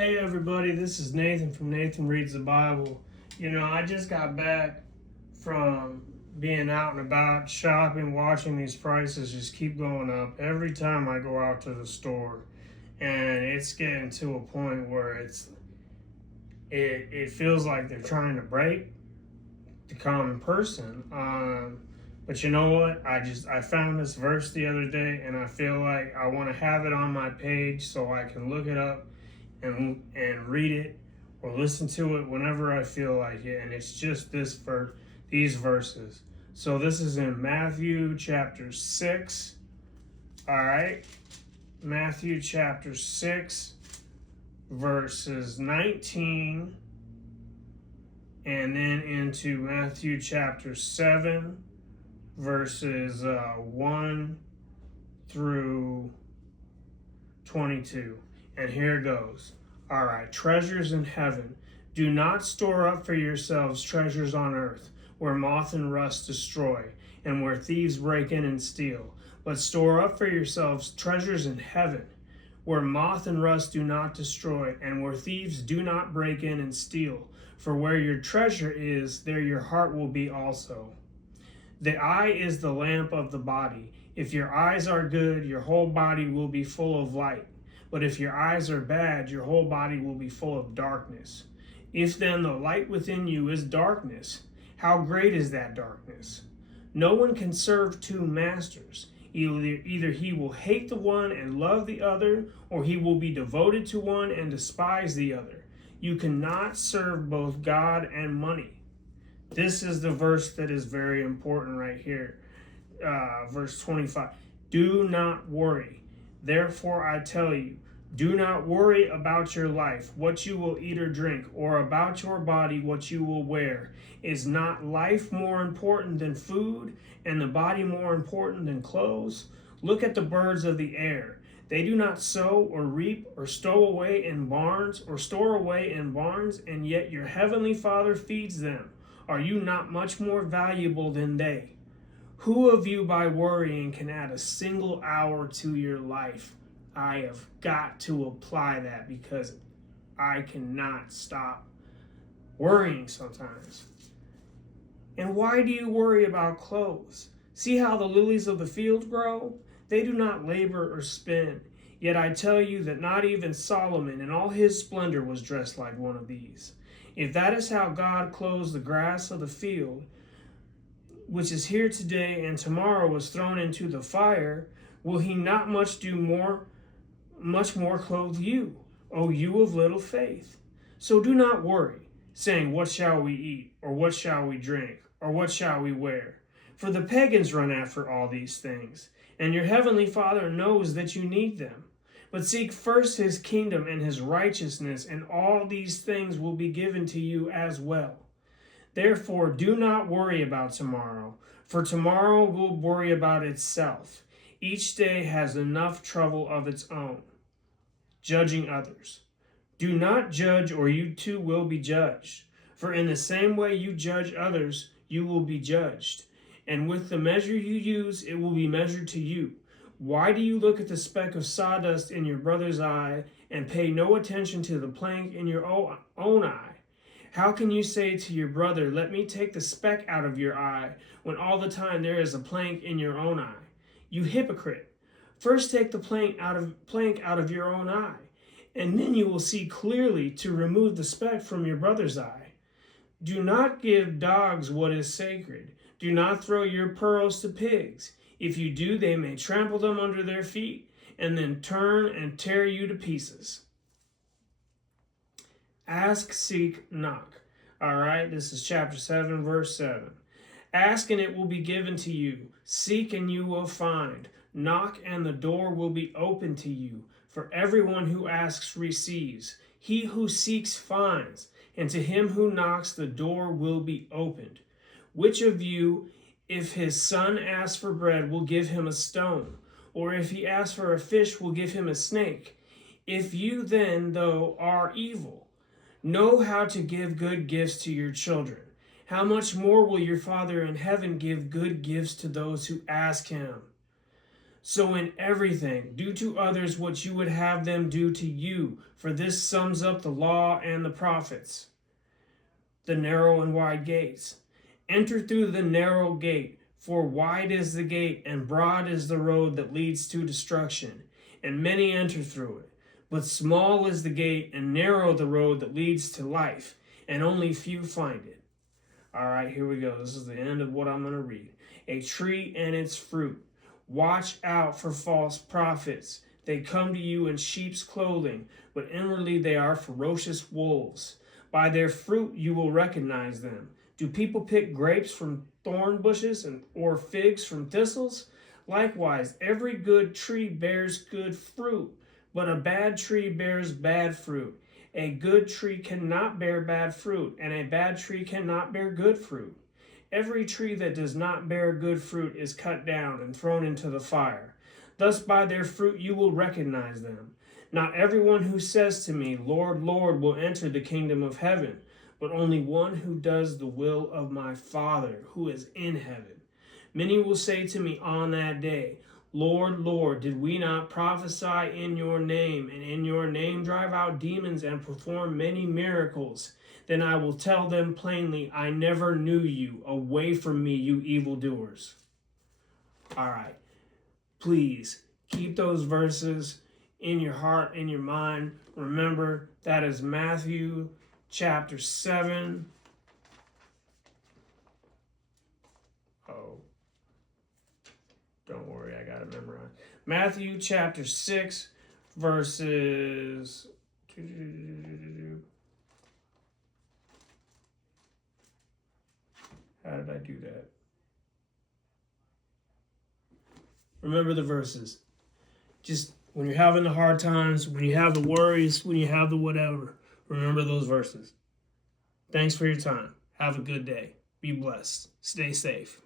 Hey everybody, this is Nathan from Nathan Reads the Bible. I just got back from being out and about shopping, watching these prices just keep going up every time I go out to the store. And it's getting to a point where it feels like they're trying to break the common person. But you know what? I found this verse the other day and I feel like I want to have it on my page so I can look it up and read it or listen to it whenever I feel like it. And it's just these verses. So this is in Matthew chapter 6. All right. Matthew chapter 6, verses 19, and then into Matthew chapter 7, verses 1 through 22. And here goes. All right, treasures in heaven. Do not store up for yourselves treasures on earth, where moth and rust destroy, and where thieves break in and steal. But store up for yourselves treasures in heaven, where moth and rust do not destroy, and where thieves do not break in and steal. For where your treasure is, there your heart will be also. The eye is the lamp of the body. If your eyes are good, your whole body will be full of light. But if your eyes are bad, your whole body will be full of darkness. If then the light within you is darkness, how great is that darkness? No one can serve two masters. Either he will hate the one and love the other, or he will be devoted to one and despise the other. You cannot serve both God and money. This is the verse that is very important right here. Verse 25. Do not worry. Therefore I tell you, do not worry about your life, what you will eat or drink, or about your body, what you will wear. Is not life more important than food, and the body more important than clothes? Look at the birds of the air. They do not sow or reap or store away in barns, and yet your heavenly Father feeds them. Are you not much more valuable than they? Who of you by worrying can add a single hour to your life? I have got to apply that because I cannot stop worrying sometimes. And why do you worry about clothes? See how the lilies of the field grow? They do not labor or spin. Yet I tell you that not even Solomon in all his splendor was dressed like one of these. If that is how God clothes the grass of the field, which is here today and tomorrow was thrown into the fire, will he not much more clothe you, O you of little faith? So do not worry, saying, what shall we eat, or what shall we drink, or what shall we wear? For the pagans run after all these things, and your heavenly Father knows that you need them. But seek first his kingdom and his righteousness, and all these things will be given to you as well. Therefore, do not worry about tomorrow, for tomorrow will worry about itself. Each day has enough trouble of its own. Judging others. Do not judge, or you too will be judged. For in the same way you judge others, you will be judged. And with the measure you use, it will be measured to you. Why do you look at the speck of sawdust in your brother's eye and pay no attention to the plank in your own eye? How can you say to your brother, let me take the speck out of your eye, when all the time there is a plank in your own eye? You hypocrite! First take the plank out of your own eye, and then you will see clearly to remove the speck from your brother's eye. Do not give dogs what is sacred. Do not throw your pearls to pigs. If you do, they may trample them under their feet, and then turn and tear you to pieces. Ask, seek, knock. All right, this is chapter 7, verse 7. Ask and it will be given to you. Seek and you will find. Knock and the door will be open to you. For everyone who asks receives. He who seeks finds. And to him who knocks the door will be opened. Which of you, if his son asks for bread, will give him a stone? Or if he asks for a fish, will give him a snake? If you then, though, are evil, know how to give good gifts to your children, how much more will your Father in heaven give good gifts to those who ask him? So in everything, do to others what you would have them do to you, for this sums up the law and the prophets. The narrow and wide gates. Enter through the narrow gate, for wide is the gate and broad is the road that leads to destruction, and many enter through it. But small is the gate and narrow the road that leads to life, and only few find it. All right, here we go. This is the end of what I'm going to read. A tree and its fruit. Watch out for false prophets. They come to you in sheep's clothing, but inwardly they are ferocious wolves. By their fruit you will recognize them. Do people pick grapes from thorn bushes or figs from thistles? Likewise, every good tree bears good fruit, but a bad tree bears bad fruit. A good tree cannot bear bad fruit, and a bad tree cannot bear good fruit. Every tree that does not bear good fruit is cut down and thrown into the fire. Thus by their fruit you will recognize them. Not everyone who says to me, Lord, Lord, will enter the kingdom of heaven, but only one who does the will of my Father who is in heaven. Many will say to me on that day, Lord, Lord, did we not prophesy in your name, and in your name drive out demons and perform many miracles? Then I will tell them plainly, I never knew you. Away from me, you evildoers. All right. Please keep those verses in your heart, in your mind. Remember, that is Matthew chapter 7. Oh, don't worry, I got it memorized. Matthew chapter 6, verses... How did I do that? Remember the verses. Just when you're having the hard times, when you have the worries, when you have the whatever, remember those verses. Thanks for your time. Have a good day. Be blessed. Stay safe.